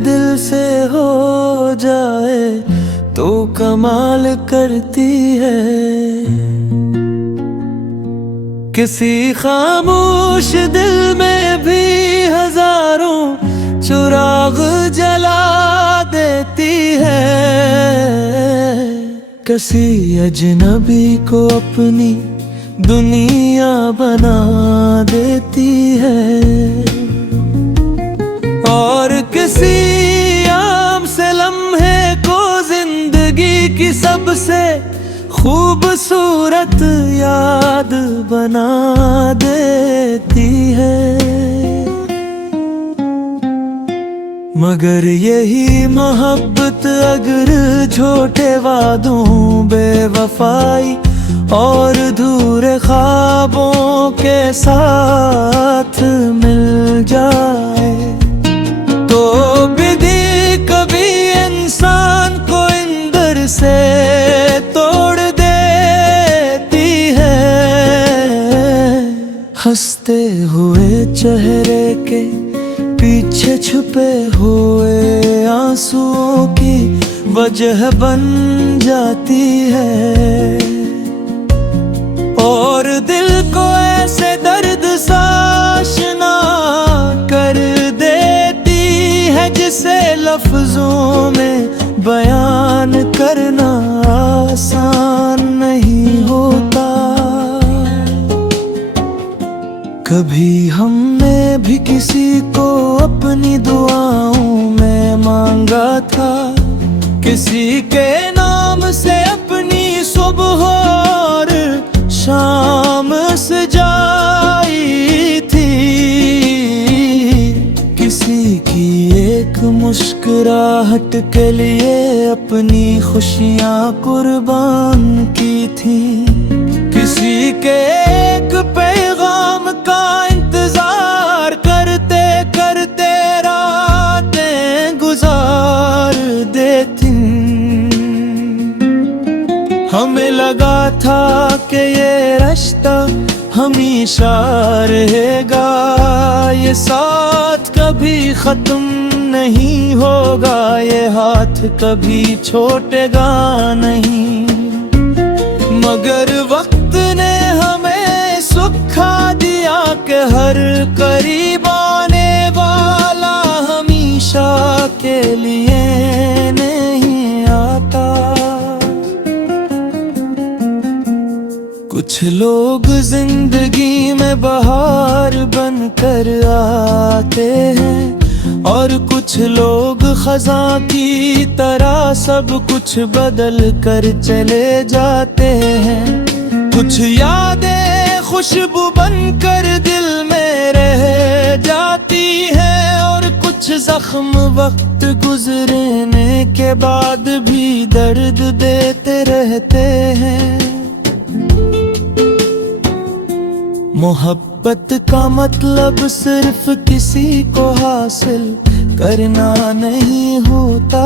दिल से हो जाए तो कमाल करती है। किसी खामोश दिल में भी हजारों चिराग जला देती है। किसी अजनबी को अपनी दुनिया बना देती है। और किसी आम से लम्हे को जिंदगी की सबसे खूबसूरत याद बना देती है। मगर यही मोहब्बत अगर झूठे वादों, बेवफाई और अधूरे ख्वाबों के साथ मिल जाए तो विधि कभी इंसान को अंदर से तोड़ देती है। हंसते हुए चेहरे के पीछे छुपे हुए आंसुओं की वजह बन जाती है। और दिल को ऐसे दर्द सा आशना कर देती है जिसे लफ्जों में बयान करना आसान नहीं होता। कभी हमने भी किसी को अपनी दुआओं में मांगा था, किसी के नाम से अपनी सुबह और शाम सजाई थी। किसी की एक मुस्कुराहट के लिए अपनी खुशियां कुर्बान की थी। किसी के एक पैगाम का इंतजार करते करते रातें गुजार देती। हमें लगा था कि ये रिश्ता हमेशा रहेगा, ये साथ कभी खत्म नहीं होगा, ये हाथ कभी छूटेगा नहीं। मगर वक्त ने हमें सुखा दिया कि हर करीब आने वाला हमेशा के लिए नहीं आता। कुछ लोग जिंदगी में बहार बनकर आते हैं और कुछ लोग खज़ां की तरह सब कुछ बदल कर चले जाते हैं। कुछ यादें खुशबू बनकर दिल में रह जाती है और कुछ जख्म वक्त गुजरने के बाद भी दर्द देते रहते हैं। मोहब्बत का मतलब सिर्फ किसी को हासिल करना नहीं होता।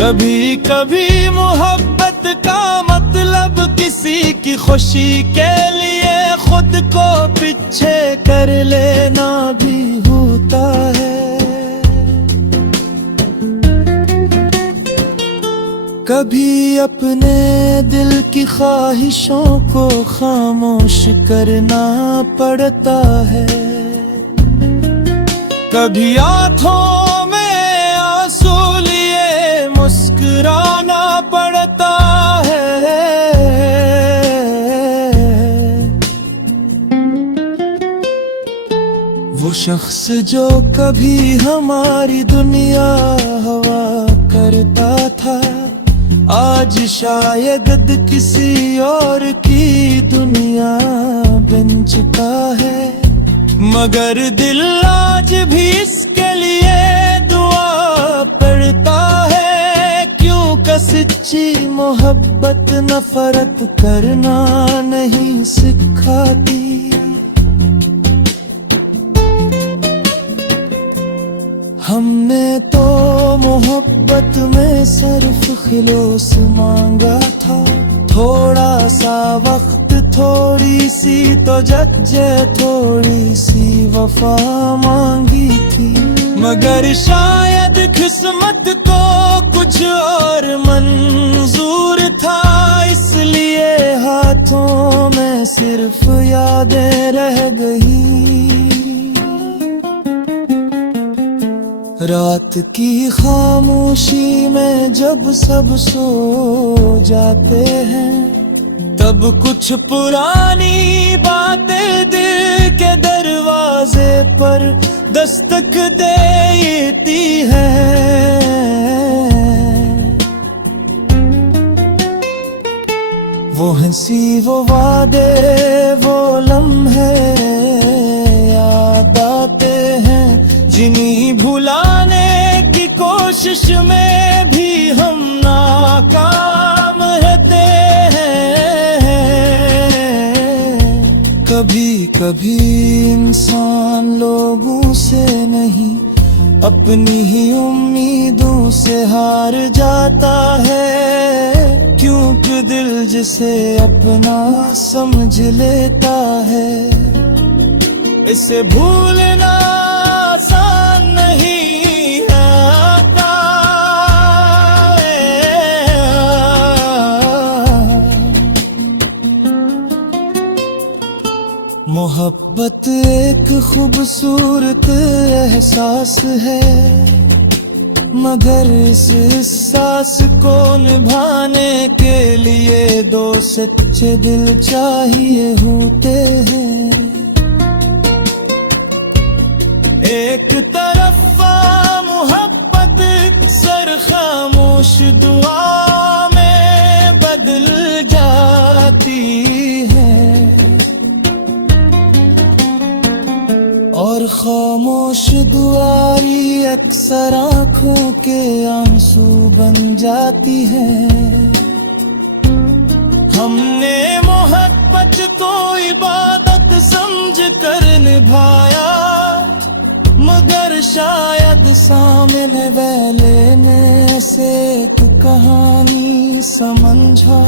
कभी कभी मोहब्बत का मतलब किसी की खुशी के लिए खुद को पीछे कर लेना भी होता है। कभी अपने दिल की ख्वाहिशों को खामोश करना पड़ता है। कभी आंखों में आंसू लिए मुस्कुराना पड़ता है। वो शख्स जो कभी हमारी दुनिया हवा करता था आज शायद किसी और की दुनिया बन चुका है। मगर दिल आज भी इसके लिए दुआ पड़ता है, क्योंकि सच्ची मोहब्बत नफरत करना नहीं सिखाती। हमने तो मोहब्बत में सिर्फ खिलोस मांगा था, थोड़ा सा वक्त, थोड़ी सी तो जज्जे, थोड़ी सी वफा मांगी थी। मगर शायद किस्मत को कुछ और मंजूर था, इसलिए हाथों में सिर्फ यादें रह गई। रात की खामोशी में जब सब सो जाते हैं, तब कुछ पुरानी बातें दिल के दरवाजे पर दस्तक देती है। वो हंसी, वो वादे, वो लम्हे याद आते हैं, जिन्हीं भुलाने की कोशिश में भी हम नाकाम रहते हैं। कभी कभी इंसान लोगों से नहीं, अपनी ही उम्मीदों से हार जाता है, क्योंकि दिल जिसे अपना समझ लेता है, इसे भूलना आसान नहीं आता। मोहब्बत एक खूबसूरत एहसास है, मगर इस एहसास को निभाने के लिए दो सच्चे दिल चाहिए होते हैं। एक तरफ मोहब्बत अक्सर खामोश दुआ में बदल जाती है, और खामोश दुआरी अक्सर आंखों के आंसू बन जाती है। हमने मोहब्बत को इबादत समझ कर निभाया, मगर शायद सामने वाले ने से एक कहानी समझा।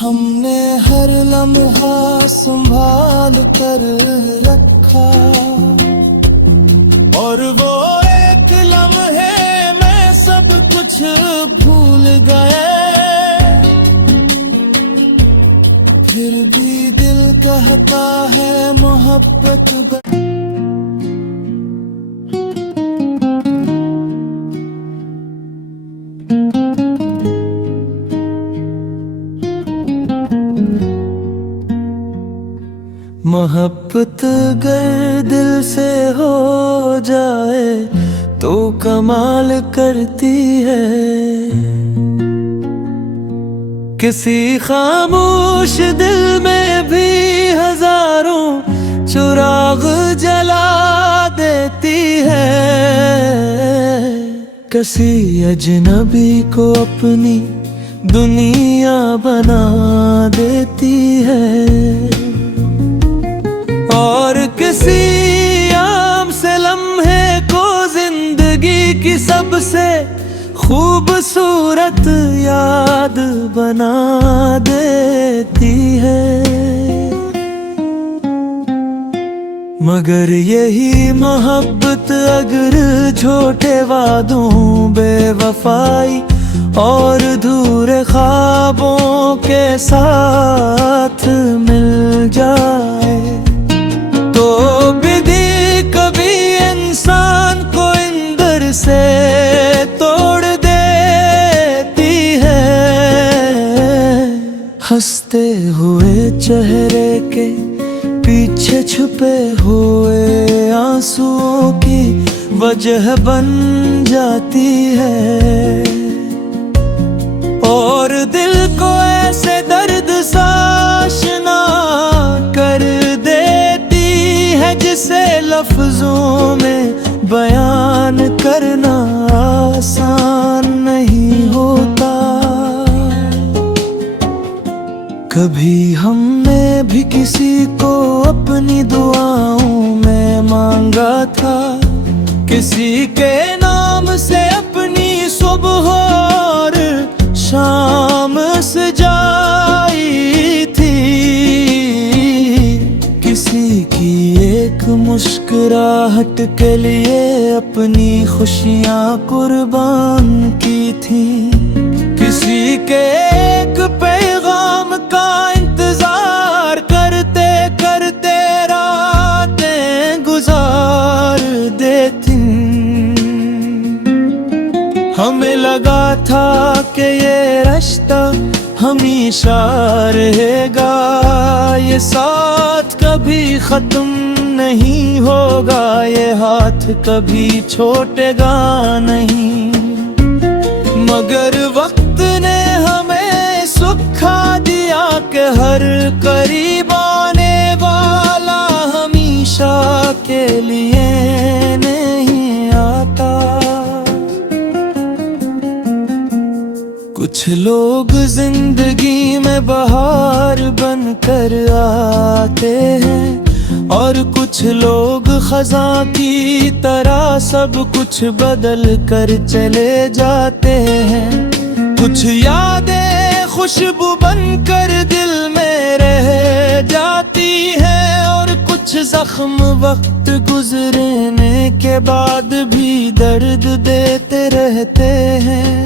हमने हर लम्हा संभाल कर रखा, और वो एक लम्हे में सब कुछ भूल गए। फिर भी दिल कहता है मोहब्बत मोहब्बत अगर दिल से हो जाए तो कमाल करती है। किसी खामोश दिल में भी हजारों चिराग जला देती है। किसी अजनबी को अपनी दुनिया बना देती है, और किसी आम से लम्हे को जिंदगी की सबसे खूबसूरत याद बना देती है। मगर यही मोहब्बत अगर झूठे वादों, बेवफाई और अधूरे ख्वाबों के साथ मिल जाए, तो विधि कभी इंसान को अंदर से तोड़ देती है। हंसते हुए चेहरे के पीछे छुपे हुए आंसुओं की वजह बन जाती है, और दिल को ऐसे दर्द साशना कर देती है जिसे लफ्जों में बयान करना आसान नहीं होता। कभी हमने भी किसी को अपनी दुआओं में मांगा था, किसी के नाम से अपनी सुबह और शाम सजाई थी, किसी की एक एक मुस्कुराहट के लिए अपनी खुशियाँ कुर्बान की थी। किसी के एक पैगाम का इंतजार करते करते रातें गुजार देती। हमें लगा था कि ये रिश्ता हमेशा रहेगा, ये साथ कभी खत्म नहीं होगा, ये हाथ कभी छोटेगा नहीं। मगर वक्त ने हमें सुखा दिया कि हर करीब आने वाला हमेशा के लिए नहीं आता। कुछ लोग जिंदगी में बहार बनकर आते हैं और कुछ लोग खज़ां की तरह सब कुछ बदल कर चले जाते हैं। कुछ यादें खुशबू बनकर दिल में रह जाती हैं और कुछ जख्म वक्त गुजरने के बाद भी दर्द देते रहते हैं।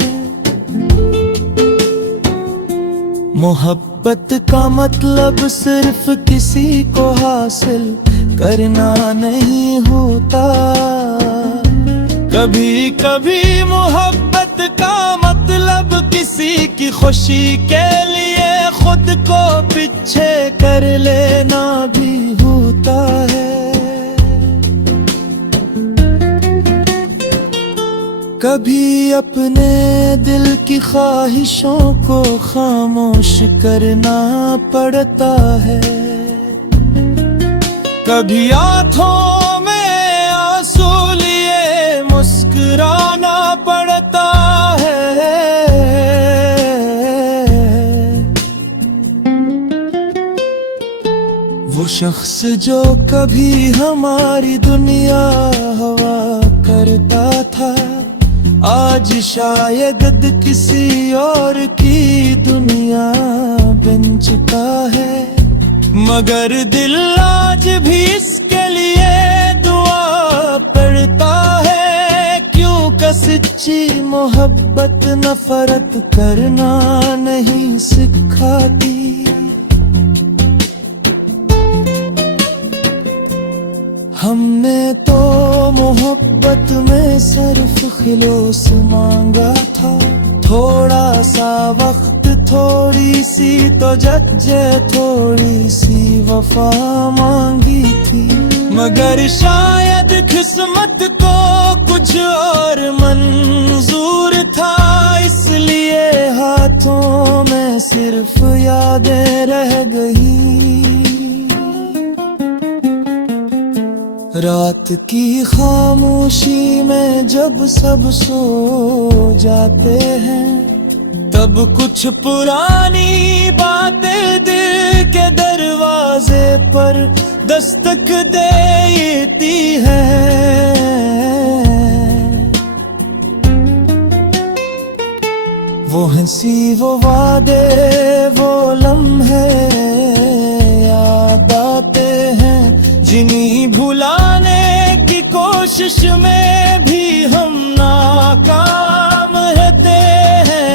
मोहब्बत का मतलब सिर्फ किसी को हासिल करना नहीं होता। कभी कभी मोहब्बत का मतलब किसी की खुशी के लिए खुद को पीछे कर लेना भी होता है। कभी अपने दिल की ख्वाहिशों को खामोश करना पड़ता है। कभी आँखों में आंसू लिए मुस्कुराना पड़ता है। वो शख्स जो कभी हमारी दुनिया हवा करता था, आज शायद किसी और की दुनिया बन चुका है। मगर दिल आज भी इसके लिए दुआ पड़ता है, क्योंकि सच्ची मोहब्बत नफरत करना नहीं सिखाती। हमने तो मोहब्बत में सिर्फ खिलोस मांगा था, थोड़ा सा वक्त, थोड़ी सी तो जज्जे, थोड़ी सी वफा मांगी थी। मगर शायद किस्मत को कुछ और मंजूर था, इसलिए हाथों में सिर्फ यादें रह गई। रात की खामोशी में जब सब सो जाते हैं, तब कुछ पुरानी बातें दिल के दरवाजे पर दस्तक देती हैं। वो हंसी, वो वादे, वो लम्हे याद आते हैं, जिन्हीं भुलाने की कोशिश में भी हम नाकाम रहते हैं।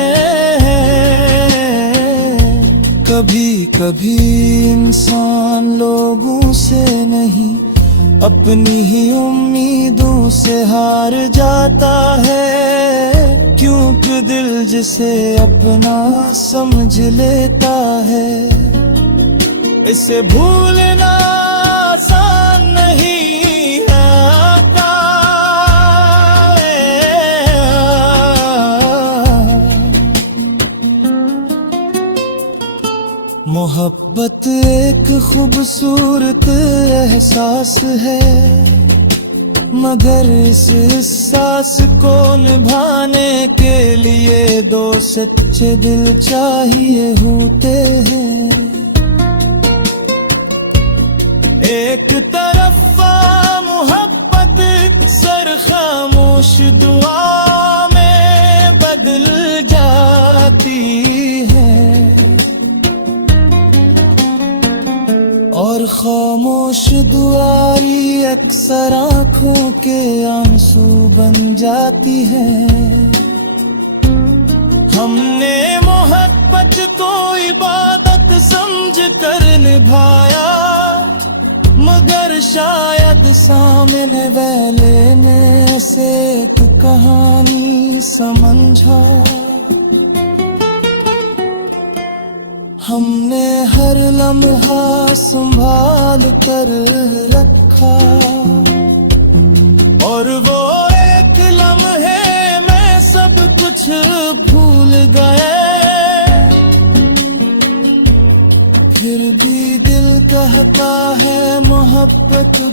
कभी कभी इंसान लोगों से नहीं, अपनी ही उम्मीदों से हार जाता है, क्योंकि दिल जिसे अपना समझ लेता है, इसे भूलना आसान नहीं आता। मोहब्बत एक खूबसूरत एहसास है, मगर इस एहसास को निभाने के लिए दो सच्चे दिल चाहिए होते हैं। एक तरफ मोहब्बत सर खामोश दुआ में बदल जाती है, और खामोश दुआरी अक्सर आंखों के आंसू बन जाती है। हमने मोहब्बत को इबादत समझ कर निभाया, मगर शायद सामने वाले ने से एक कहानी समझा। हमने हर लम्हा संभाल कर रखा, और वो एक लम्हे में सब कुछ भूल गए। फिर भी दिल कहता है मोहब्बत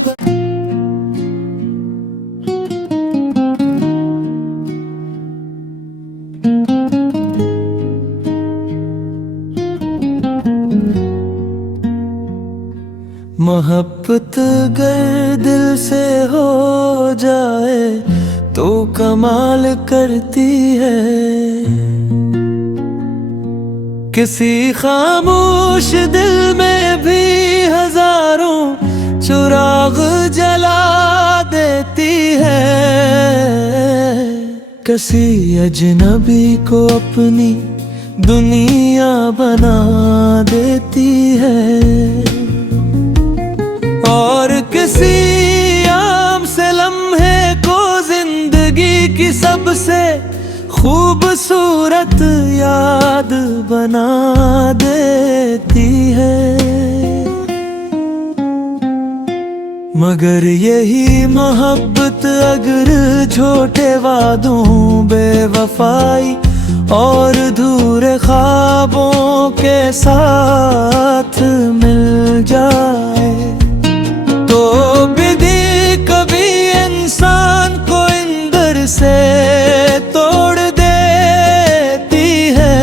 मोहब्बत अगर दिल से हो जाए तो कमाल करती है। किसी खामोश दिल में भी हजारों चिराग जला देती है। किसी अजनबी को अपनी दुनिया बना देती है, और किसी आम से लम्हे को जिंदगी की सबसे खूबसूरत याद बना देती है। मगर यही मोहब्बत अगर छोटे वादों, बेवफाई और अधूरे ख्वाबों के साथ मिल जाए, तो विधि कभी इंसान को अंदर से तोड़ देती है।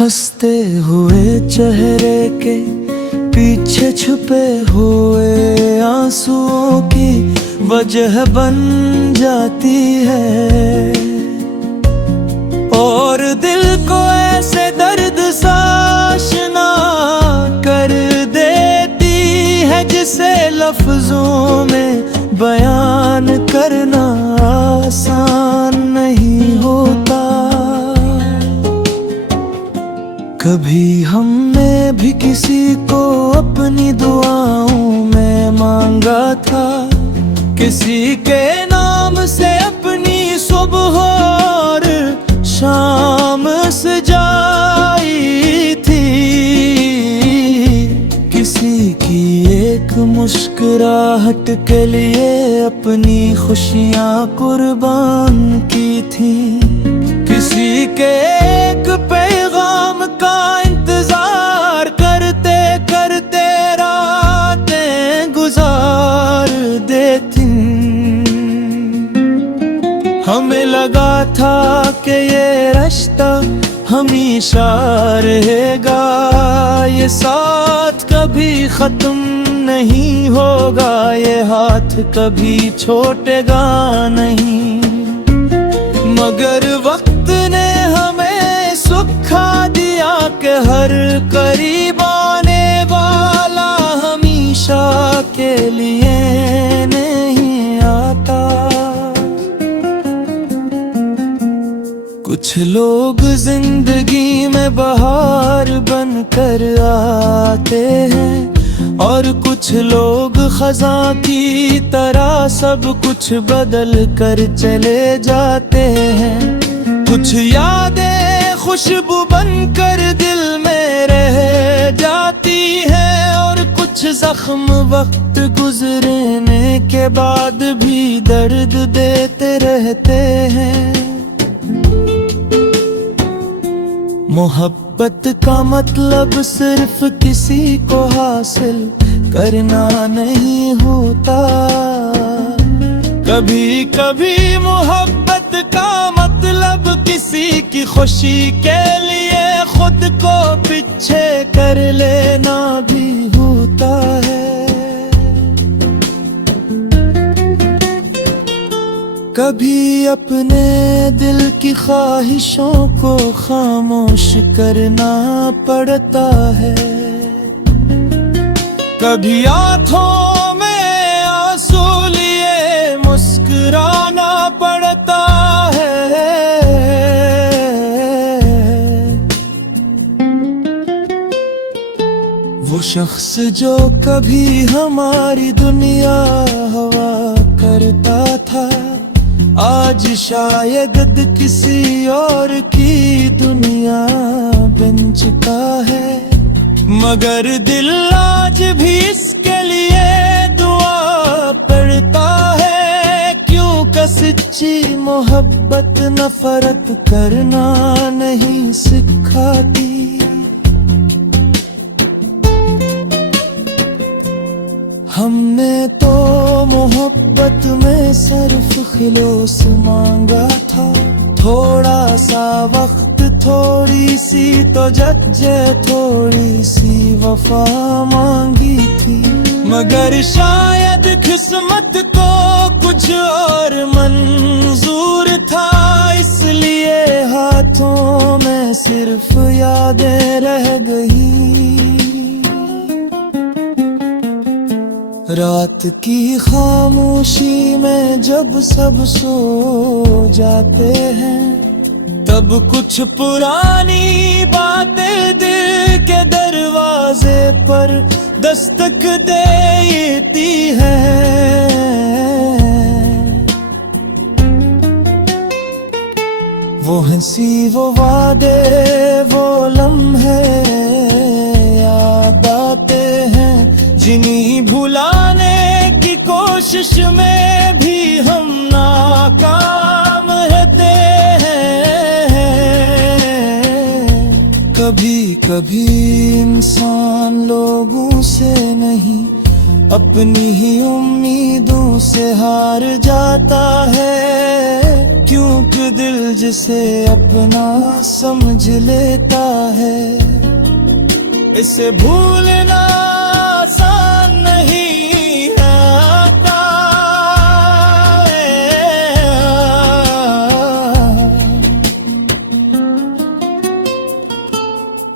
हंसते हुए चेहरे के पीछे छुपे हुए आंसुओं की वजह बन जाती है, और दिल को ऐसे दर्द सा आशना कर देती है जिसे लफ्जों में बयान करना आसान नहीं होता। कभी हमने भी किसी को अपनी दुआओं में मांगा था, किसी के नाम से अपनी सुबह और शाम सजाई थी। किसी की एक मुस्कुराहट के लिए अपनी खुशियाँ कुर्बान की थी। किसी के एक पैगाम का इंतजार करते करते रातें गुजार देती। हमें लगा था कि ये रिश्ता हमेशा रहेगा, ये साथ कभी खत्म नहीं होगा, ये हाथ कभी छूटेगा नहीं। मगर वक्त ने हमें सुखा दिया कि हर करीब आने वाला हमेशा के लिए नहीं आता। कुछ लोग जिंदगी में बहार बनकर आते हैं, और कुछ लोग खज़ां की तरह सब कुछ बदल कर चले जाते हैं। कुछ यादें खुशबू बनकर दिल में रह जाती हैं, और कुछ जख्म वक्त गुजरने के बाद भी दर्द देते रहते हैं। मोहब्बत का मतलब सिर्फ किसी को हासिल करना नहीं होता। कभी कभी मोहब्बत का मतलब किसी की खुशी के लिए खुद को पीछे कर लेना भी होता है। कभी अपने दिल की ख्वाहिशों को खामोश करना पड़ता है। कभी आँखों में शख्स जो कभी हमारी दुनिया हवा करता था, आज शायद किसी और की दुनिया बन चुका है। मगर दिल आज भी इसके लिए दुआ पड़ता है, क्योंकि सच्ची मोहब्बत नफरत करना नहीं सिखाती। हमने तो मोहब्बत में सिर्फ खिलौस मांगा था, थोड़ा सा वक्त, थोड़ी सी तो जज्जे, थोड़ी सी वफा मांगी थी। मगर शायद किस्मत को कुछ और मंजूर था, इसलिए हाथों में सिर्फ यादें रह गई। रात की खामोशी में जब सब सो जाते हैं, तब कुछ पुरानी बातें दिल के दरवाजे पर दस्तक देती हैं। वो हंसी, वो वादे, वो लम्हे याद आते हैं, जिन्हीं भुलाने की कोशिश में भी हम नाकाम रहते हैं। कभी कभी इंसान लोगों से नहीं, अपनी ही उम्मीदों से हार जाता है, क्योंकि दिल जिसे अपना समझ लेता है, इसे भूलना आसान नहीं आता।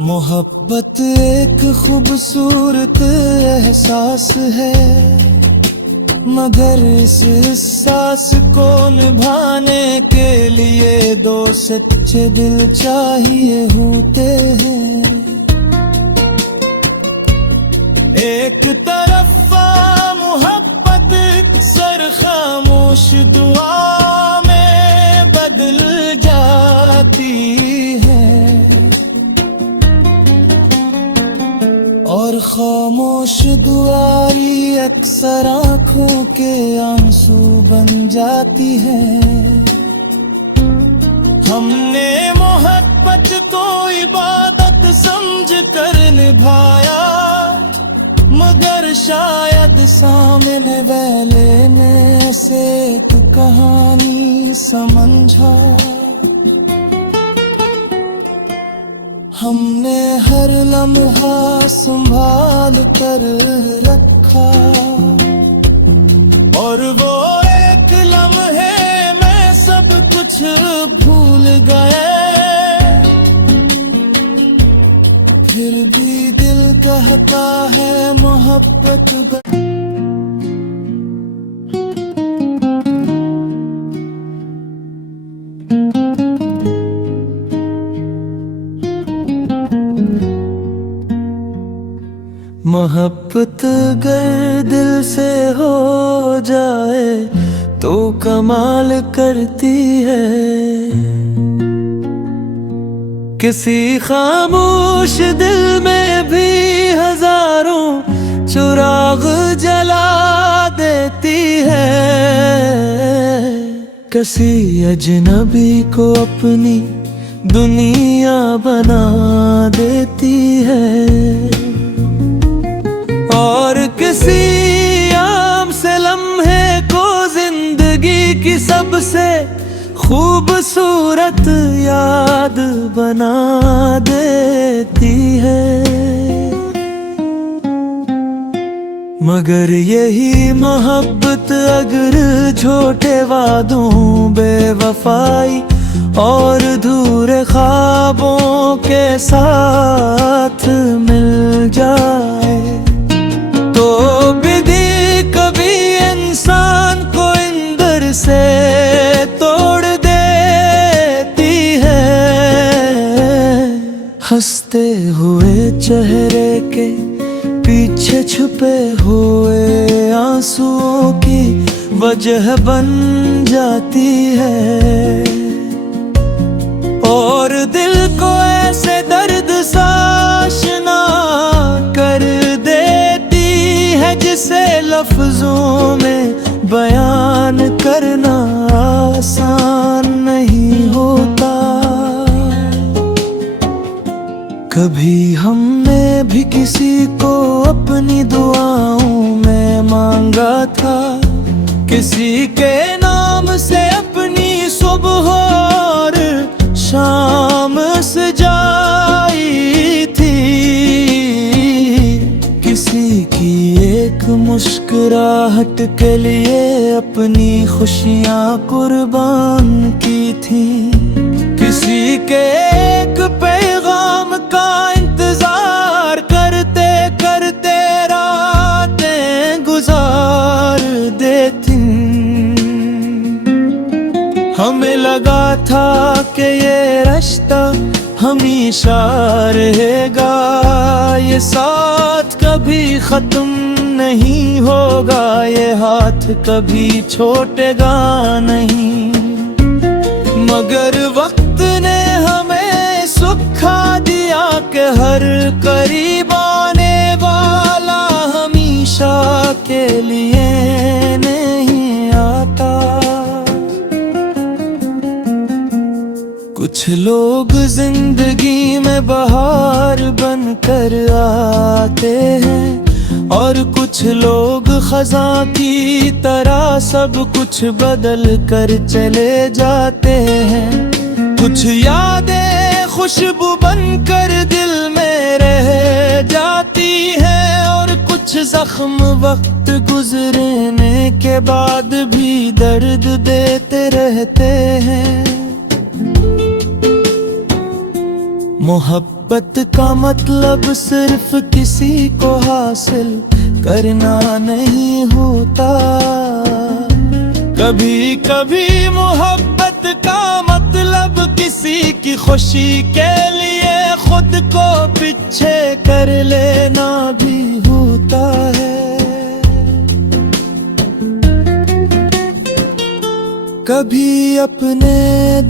मोहब्बत एक खूबसूरत एहसास है, मगर इस एहसास को निभाने के लिए दो सच्चे दिल चाहिए होते हैं। एक तरफ मोहब्बत अक्सर खामोश दुआ में बदल जाती है, और खामोश दुआरी अक्सर आंखों के आंसू बन जाती है। हमने मोहब्बत को इबादत समझ कर निभाया, मगर शायद सामने वाले ने ऐसे एक कहानी समझा। हमने हर लम्हा संभाल कर रखा, और वो एक लम्हे में सब कुछ भूल गए। फिर भी दिल कहता है मोहब्बत मोहब्बत अगर दिल से हो जाए तो कमाल करती है। किसी खामोश दिल में भी हजारों चिराग जला देती है। किसी अजनबी को अपनी दुनिया बना देती है, और किसी आम से लम्हे को जिंदगी की सबसे खूबसूरत याद बना देती है। मगर यही मोहब्बत अगर झूठे वादों, बेवफाई और अधूरे ख्वाबों के साथ मिल जाए, तो विधि कभी इंसान को अंदर से तोड़ देती है। हंसते हुए चेहरे के पीछे छुपे हुए आंसुओं की वजह बन जाती है, और दिल को ऐसे दर्द सा आशना कर देती है जिसे लफ्जों में बयान करना आसान नहीं होता। कभी हमने भी किसी को अपनी दुआओं में मांगा था, किसी के नाम से अपनी सुबह और शाम सजाई थी, किसी की एक मुस्कुराहट के लिए अपनी खुशियां कुर्बान की थी, किसी के एक पैगाम का इंतजार करते करते रातें गुजार देती। हमें लगा था कि ये रिश्ता हमेशा रहेगा, ये साथ कभी खत्म नहीं होगा, ये हाथ कभी छूटेगा नहीं। मगर वक्त ने हमें सिखा दिया कि हर करीब आने वाला हमेशा के लिए नहीं आता। कुछ लोग जिंदगी में बहार बनकर आते हैं, और कुछ लोग खज़ां की तरह सब कुछ बदल कर चले जाते हैं। कुछ यादें खुशबू बनकर दिल में रह जाती हैं, और कुछ जख्म वक्त गुजरने के बाद भी दर्द देते रहते हैं। मोहब्बत का मतलब सिर्फ किसी को हासिल करना नहीं होता, कभी कभी मोहब्बत का मतलब किसी की खुशी के लिए खुद को पीछे कर लेना भी होता है। कभी अपने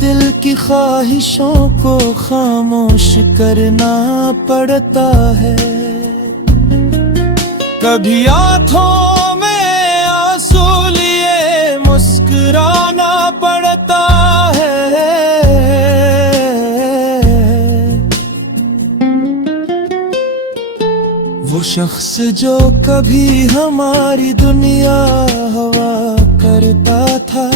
दिल की ख्वाहिशों को खामोश करना पड़ता है, कभी आंखों में आंसू लिए मुस्कुराना पड़ता है। वो शख्स जो कभी हमारी दुनिया हवा करता था,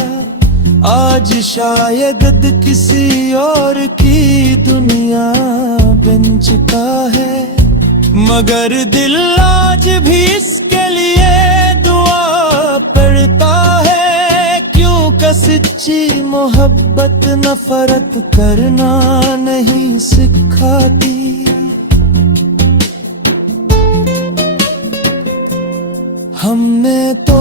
आज शायद किसी और की दुनिया बन चुका है। मगर दिल आज भी इसके लिए दुआ पड़ता है, क्योंकि सच्ची मोहब्बत नफरत करना नहीं सिखाती। हमने तो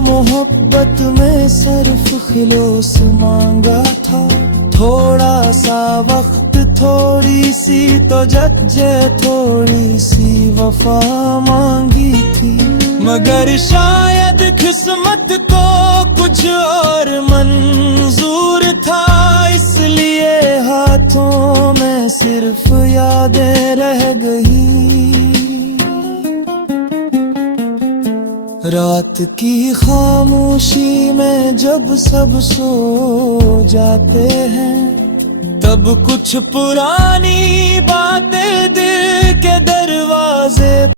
मोहब्बत में सिर्फ खिलोस मांगा था, थोड़ा सा वक्त, थोड़ी सी तो जज्जे, थोड़ी सी वफा मांगी थी। मगर शायद किस्मत को कुछ और मंजूर था, इसलिए हाथों में सिर्फ यादें रह गई। रात की खामोशी में जब सब सो जाते हैं, तब कुछ पुरानी बातें दिल के दरवाजे